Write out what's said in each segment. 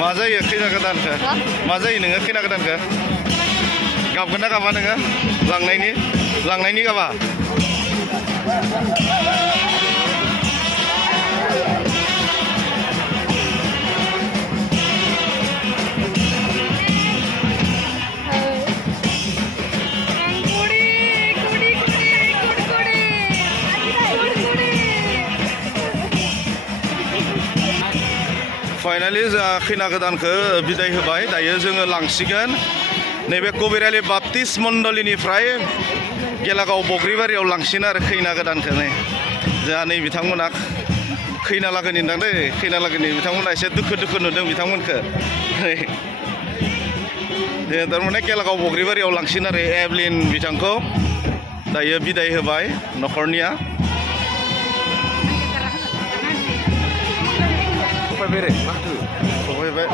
मा जायो खैना गोदानखौ मा जायो नोङो खैना गोदानखौ गाबगोन ना गाबा नोङो लांनायनि गाबा फाइनालि जोंहा खैना गोदानखौ बिदाय होबाय दायो जोङो लांसिगोन नैबे कबिरालि बाप्टिस्ट मण्डलिनिफ्राय गेलागाव बग्रिबारियाव लांसिगोन आरो खैना गोदानखौ नै जोंहा नै बिथांमोना खैना लागोनि होनदां दै खैना लागोनि बिथांमोना एसे दुखु नुदों बिथांमोनखौ थारमाने गेलागाव बग्रिबारियाव लांसिगोन आरो एभलिन बिथांखौ दायो बिदाय होबाय न'खरनिया बेरे माथो सफैबाय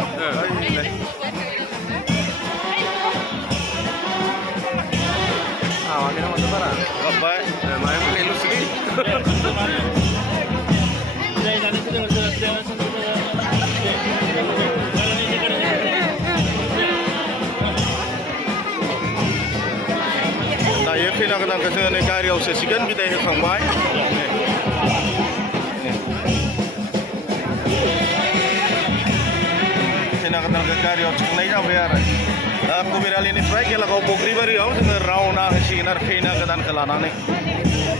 awalnya sama saudara bapak main lu sini दायो खैना गोदानखौ जोङो नै गारियाव सोसिगोन बिदाय होखांबाय गारियाव थांनाय जाबाय आरो दा कबिरालिनिफ्राय गेलागाव बग्रिबारियाव जोङो रावना होसिगोन आरो खैना गोदानखौ लानानै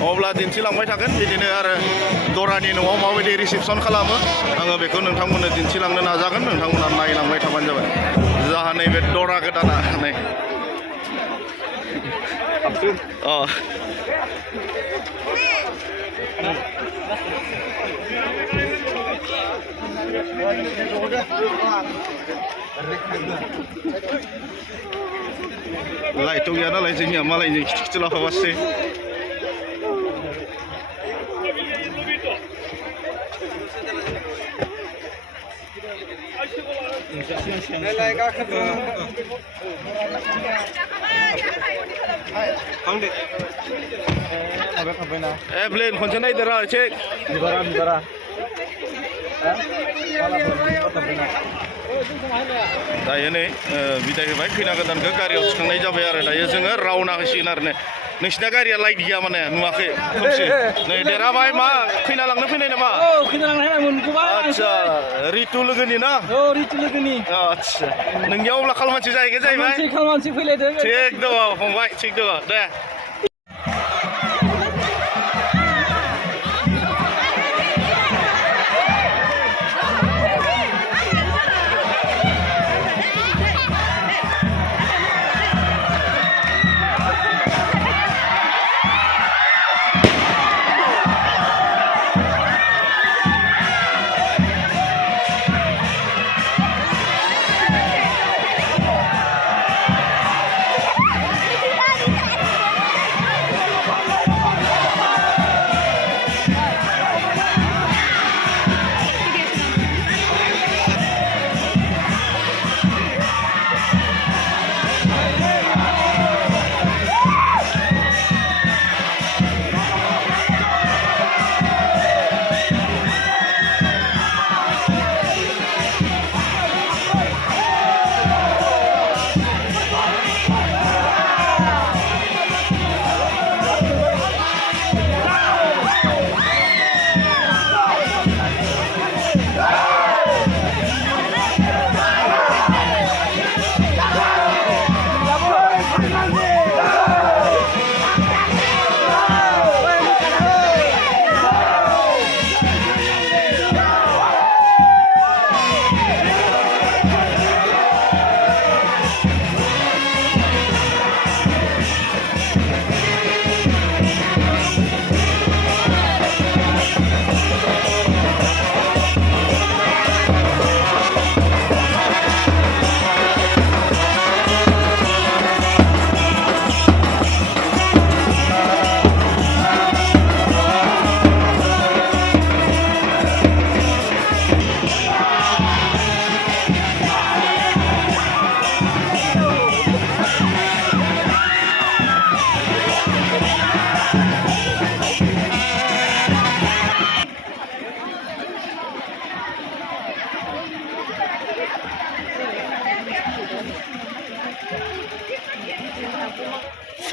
अब्ला दिन्थिलांबाय थागोन बिदिनो आरो दरानि न'आव माबायदि रिसेपसन खालामो आङो बेखौ नोंथांमोननो दिन्थिलांनो नाजागोन नोंथांमोना नायलांबाय थाबानो जाबाय जाहा नैबे दरा गोदाना नै लाइट गैया नालाय जोंनिया मालायनि खिथि लाफाबासै एभलिन खनसे नायदोरा एसे बिबारा दायो नै बिदाय होबाय खैना गोदानखौ गारियाव थिखांनाय जाबाय आरो दायो जोङो रावना होसिगोन आरो नोंसिना गारिया लाइट गैया माने नुवाखै खोमसि नै देराबाय मा खैना लांनो फैनाय नामा आदसा रितु लोगोनि ना रितु लोगोनि आदसा नोंनियाव अब्ला खालमानसि जाहैगोन जाहैबाय थिग दङ फंबाय थिग दङ दे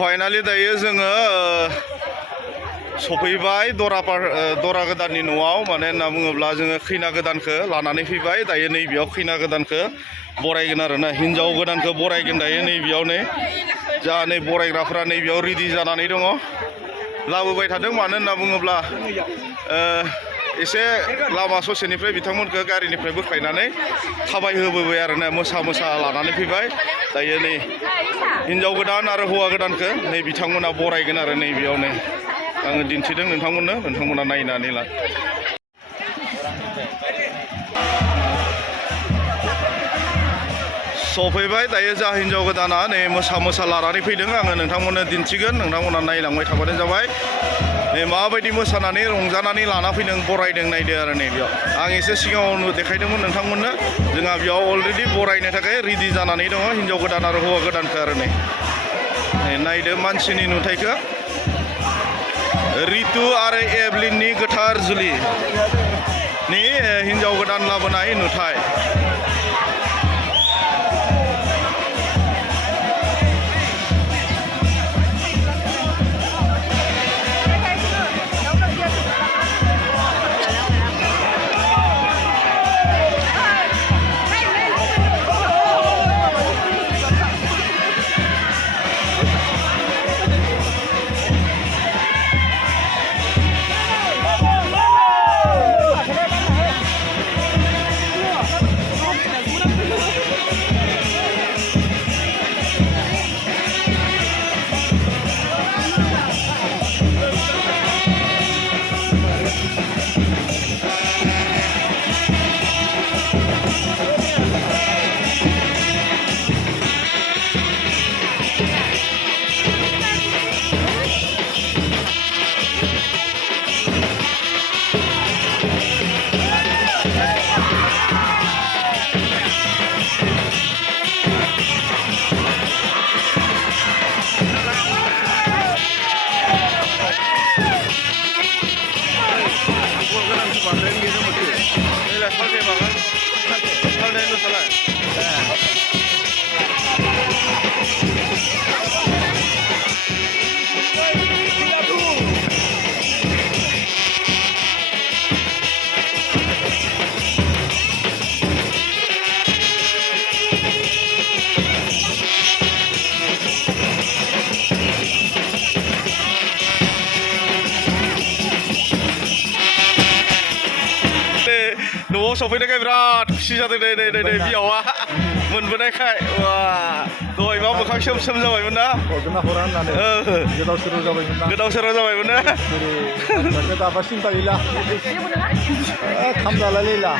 फाइनालि दायो जोङो सफैबाय दरा गोदाननि न'आव माने होनना बुङोब्ला जोङो खैना गोदानखौ लानानै फैबाय दायो नैबेयाव खैना गोदानखौ बरायगोन आरोना हिन्जाव गोदानखौ बरायगोन दायो नैबेयाव नै जा नै बरायग्राफ्रा नैबेयाव रेडि जानानै दङ लाबोबाय थादों मानो होनना बुङोब्ला एसे लामा ससेनिफ्राय बिथांमोनखौ गारिनिफ्राय बोख्लायनानै थाबायहोबोबाय आरोना मोसा लानानै फैबाय दायो नै हिन्जाव गोदान आरो हौवा गोदानखौ नै बिथांमोना बरायगोन आरो नैबेयाव नै आङो दिन्थिदों नोंथांमोना नायनानै ला सफैबाय दायो जा हिन्जाव गोदाना नै मोसा लानानै फैदों आङो नोंथांमोननो दिन्थिगोन नोंथांमोना नायलांबाय थाबानो जाबाय नै माबायदि मोसानानै रंजानानै लाना फैदों बरायदों नायदो आरो नै बेयाव आं एसे सिगाङावनो देखायदोंमोन नोंथांमोननो जोंहा बेयाव अलरेडि बरायनो थाखाय रेडि जानानै दङ हिन्जाव गोदान आरो हौवा गोदानखौ आरो नै नायदो मानसिनि नुथायखौ रितु आरो एभलिननि गोथार जुलि नि हिन्जाव गोदान लाबोनाय नुथाय न'आव सफैनायखाय बिराद खुसि जादों नै बियावा मोनबोनायखाय वा दहायबा मोखां सोम जाबायमोन ना गोदाव सोराव जाबायमोन ना दाबा सिन्था गैला खाम जालायला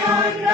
अनगा